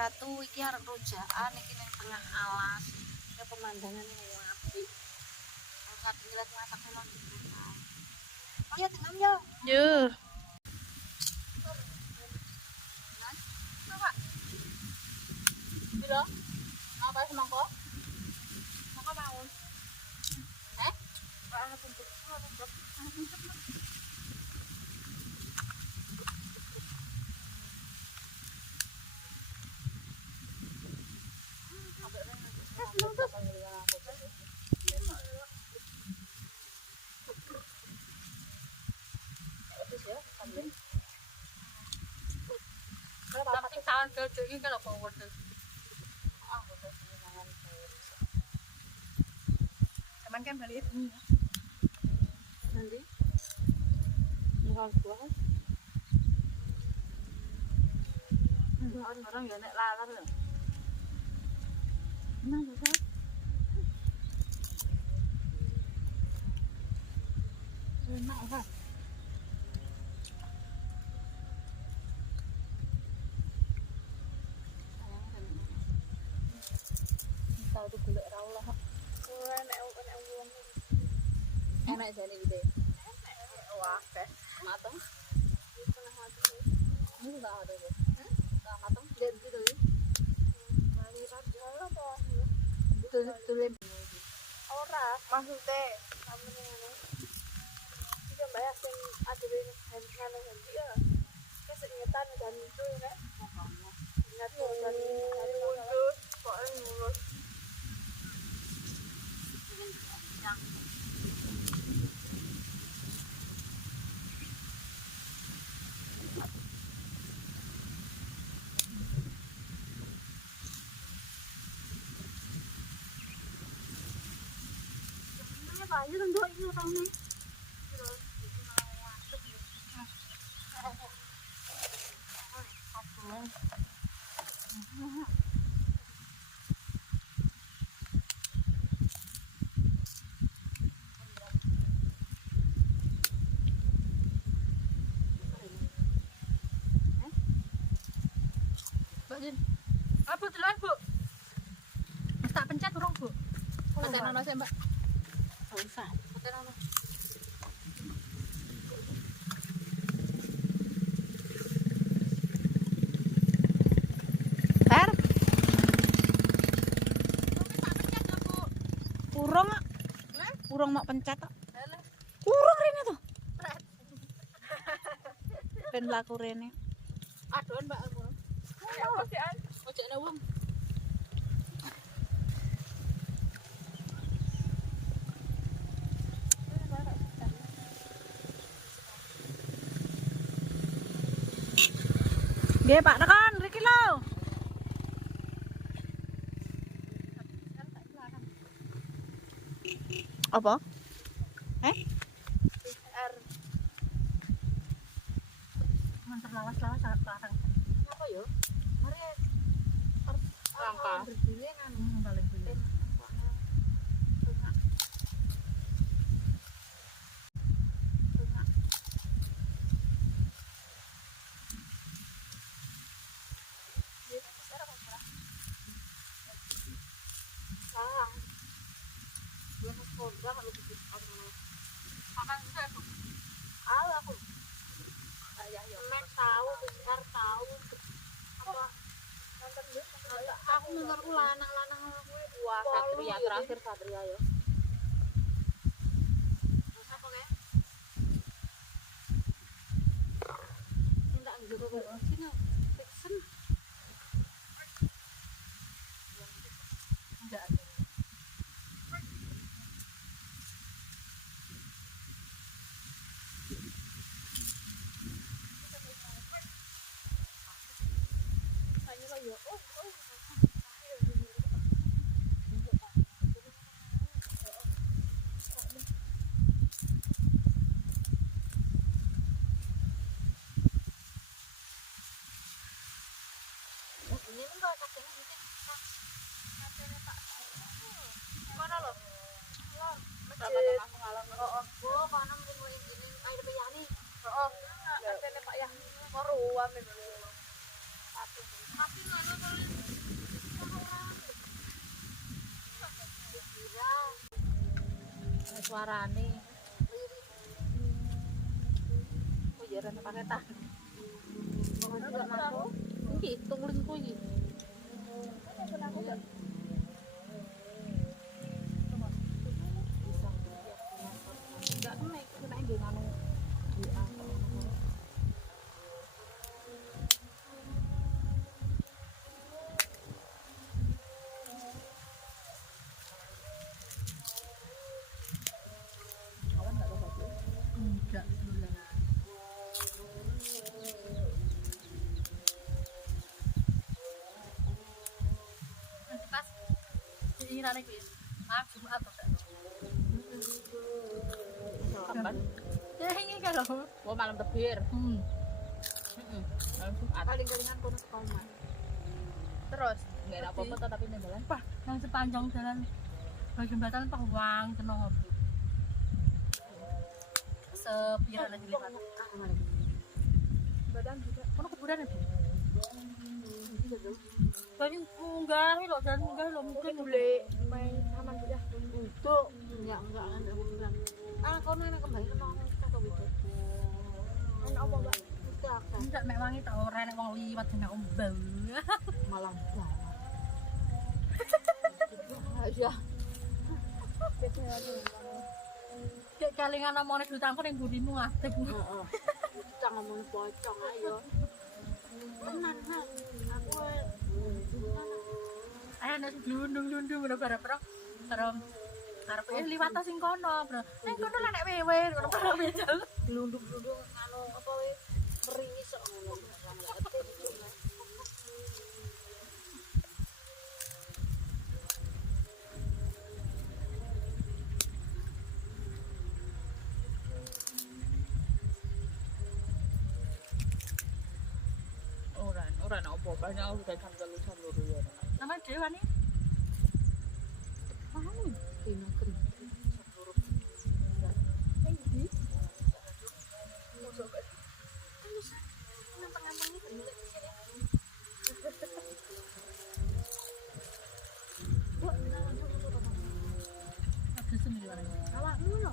Ratu iki arep rujaan iki ning tengah alas. Ya pemandangan ini apik. Sak ngeliat masak melon. Ayo tenang yo. Yo. Bilo. Mau pas mongko? Mongko mau. Ana kumpul. Tapi tahun ke ini kalau bawa water. Teman kan balik ini ya. Nanti nggak kuat. Orang-orang ya nek lalar ya. Nah, bisa. Enak kan? Tahu tuh golek ra lah. Enak jane iki. Wah, mateng. Setengah mateng. Ini enggak ada ya. Setengah mateng dan gitu ya. Mari raja apa? Betul. Ora, maksudnya sampeyan ngene. Iki mbak sing adewe hand-hand ya. Wis ingetan dan itu ya. Ingat dan terus kok ngurus. Ini tentu ini orangnya. Mbak Jin, apa telan Bu? Mas tak pencet urung Bu? Pencet nono sih Mbak. Nggak usah, pencet nono. Ter. Tak pencet ya Bu. Urung ah. Urung mau pencet kok. Urung rene tuh. Ben laku rene. Aduan Mbak aku. Apa sih an? Ojekne wong. Nggih, Pak, tekan mriki lho. Apa? PR. Mantap lawas-lawas sangat larang. Apa yo? Mari Langka. berdiri kan Paling bener. Aku menurutku lanang-lanang kuwi wah Satria terakhir Satria ya. Terus apa kae? Enggak njero kok sini. Pesen. Enggak ada. Ayo, oh. Ini enggak kakeknya mungkin kakeknya Pak. Mana loh? Masjid. Oh, mana mungkin mau ini air peyani. Kakeknya Pak yang mau ruam itu. Tapi nggak suarane. Oh iya rene paketan. Enggak masuk. Iki tunglingku iki. Enggak naik, naik di nganu. Enggak bulan. Pas diirane kuwi. Jumat to. Kapan? Ya ini kan loh. Oh malam tebir. Malam Jumat. Paling-palingan kono sekolah. Terus nggak ada apa-apa toh, tapi nyebelan. Wah, yang sepanjang jalan jembatan Pawang kena ngopi. Sepiran aja lihat. Badan juga. Kono kuburan ya, Bu? Bagi munggah lho, dan munggah lho mungkin Boleh main aman juga. Untuk enggak kan aku bilang. Ah, kau nanya kembali ke nong kata gitu. Enak apa enggak? Tidak kan. enggak mek wangi tak ora nek wong liwat jeneng ombang. Malam banget. Aja. Kayak kalingan omongane duitku ning budimu ngadeg. Heeh. Kita ngomong pocong ayo. Tenan kan. Aku Ayo nek glundung-glundung bener bareng karo arep liwat sing kono, Bro. Ning kono lah nek wewe ngono karo bejal. glundung-glundung anu apa we meringis kok ngono. Ora apa banyak udah jam 3 ya. Nama Dewa nih. Mau dino krim. Ada sendiri warnanya. Awakmu lho.